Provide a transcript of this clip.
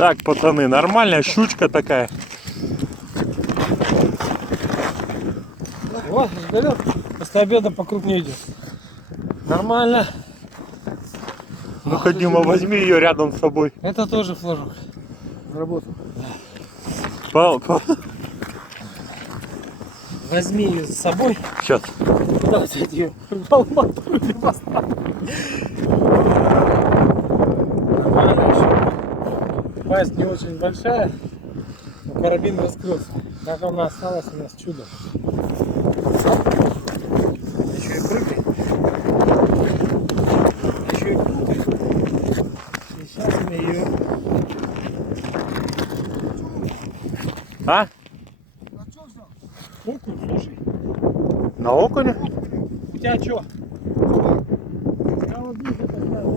Так, пацаны, нормальная щучка такая. Вот, говорил, после обеда покрупнее идет. Нормально. Ну-ка, Дима, возьми ее рядом с собой. Это тоже флажок. Работал. Возьми ее с собой. Сейчас. Куда взять ее? В Алмату или в Астрану? Нормально еще. Пасть не очень большая, но карабин раскрылся. Как она осталась у нас чудо. Еще и прыгай. Еще и прыгай. Сейчас мы ее... А? Окунь, слушай. На окуне? У тебя что? Я вот здесь это знаю.